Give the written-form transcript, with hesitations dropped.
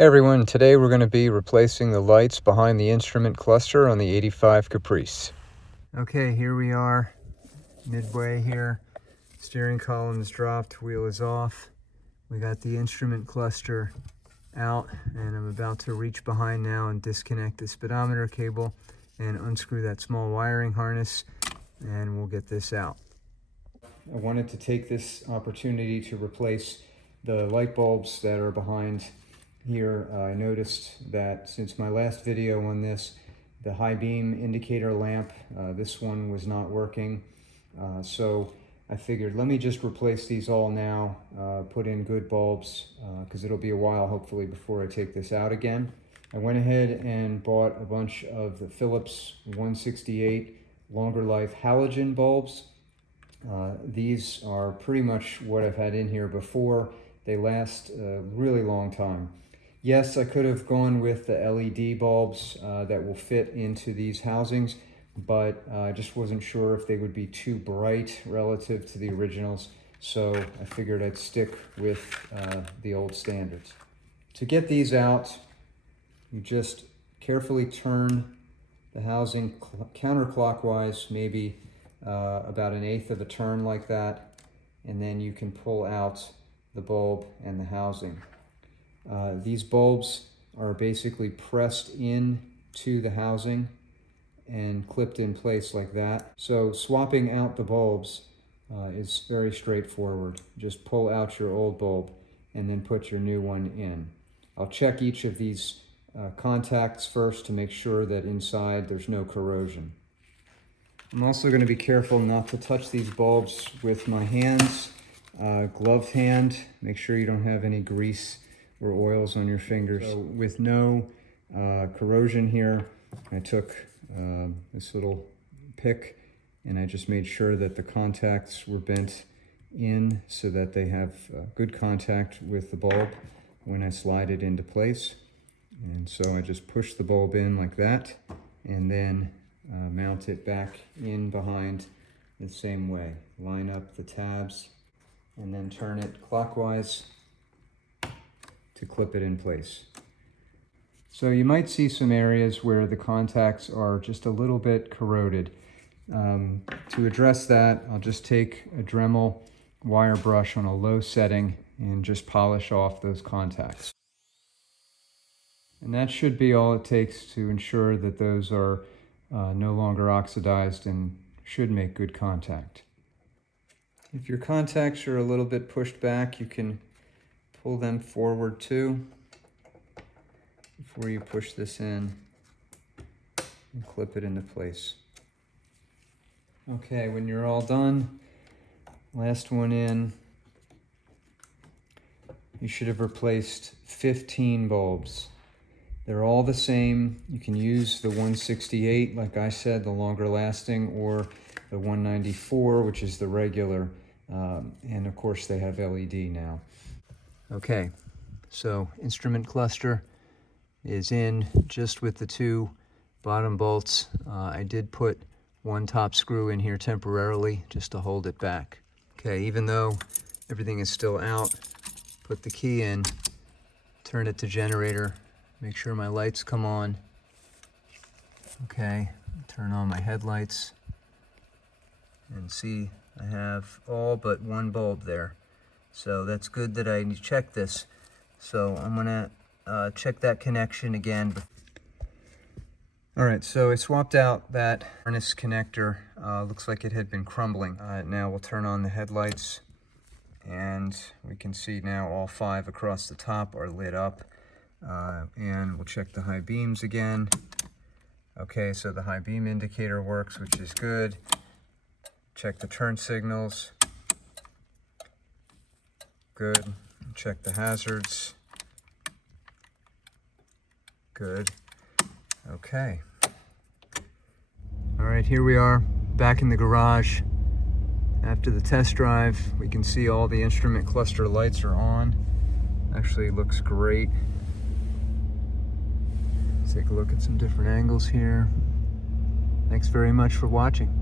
Hey everyone, today we're going to be replacing the lights behind the instrument cluster on the 85 Caprice. Okay, here we are, midway here. Steering column is dropped, wheel is off. We got the instrument cluster out, and I'm about to reach behind now and disconnect the speedometer cable and unscrew that small wiring harness, and we'll get this out. I wanted to take this opportunity to replace the light bulbs that are behind here. I noticed that since my last video on this, the high beam indicator lamp, this one was not working. So I figured, let me just replace these all now, put in good bulbs, because it'll be a while hopefully before I take this out again. I went ahead and bought a bunch of the Philips 168 longer life halogen bulbs. These are pretty much what I've had in here before. They last a really long time. Yes, I could have gone with the LED bulbs that will fit into these housings, but I just wasn't sure if they would be too bright relative to the originals, so I figured I'd stick with the old standards. To get these out, you just carefully turn the housing counterclockwise, maybe about 1/8 of a turn like that, and then you can pull out the bulb and the housing. These bulbs are basically pressed in to the housing and clipped in place like that. So swapping out the bulbs is very straightforward. Just pull out your old bulb and then put your new one in. I'll check each of these contacts first to make sure that inside there's no corrosion. I'm also going to be careful not to touch these bulbs with my hands. Gloved hand, make sure you don't have any grease or oils on your fingers. So with no corrosion here, I took this little pick and I just made sure that the contacts were bent in so that they have good contact with the bulb when I slide it into place. And so I just push the bulb in like that and then mount it back in behind the same way. Line up the tabs and then turn it clockwise to clip it in place. So you might see some areas where the contacts are just a little bit corroded. To address that, I'll just take a Dremel wire brush on a low setting and just polish off those contacts. And that should be all it takes to ensure that those are no longer oxidized and should make good contact. If your contacts are a little bit pushed back, you can pull them forward too before you push this in and clip it into place. Okay, when you're all done, last one in, you should have replaced 15 bulbs. They're all the same. You can use the 168, like I said, the longer lasting, or the 194, which is the regular. And of course they have LED now. Okay, so instrument cluster is in just with the two bottom bolts. I did put one top screw in here temporarily just to hold it back. Okay, even though everything is still out, put the key in, turn it to generator, make sure my lights come on. Okay, turn on my headlights and see I have all but one bulb there. So that's good that I checked this. So I'm gonna check that connection again. All right, so I swapped out that harness connector. Looks like it had been crumbling. Now we'll turn on the headlights and we can see now all 5 across the top are lit up. And we'll check the high beams again. Okay, so the high beam indicator works, which is good. Check the turn signals. Good. Check the hazards. Good. Okay. All right, here we are back in the garage. After the test drive, we can see all the instrument cluster lights are on. Actually looks great. Let's take a look at some different angles here. Thanks very much for watching.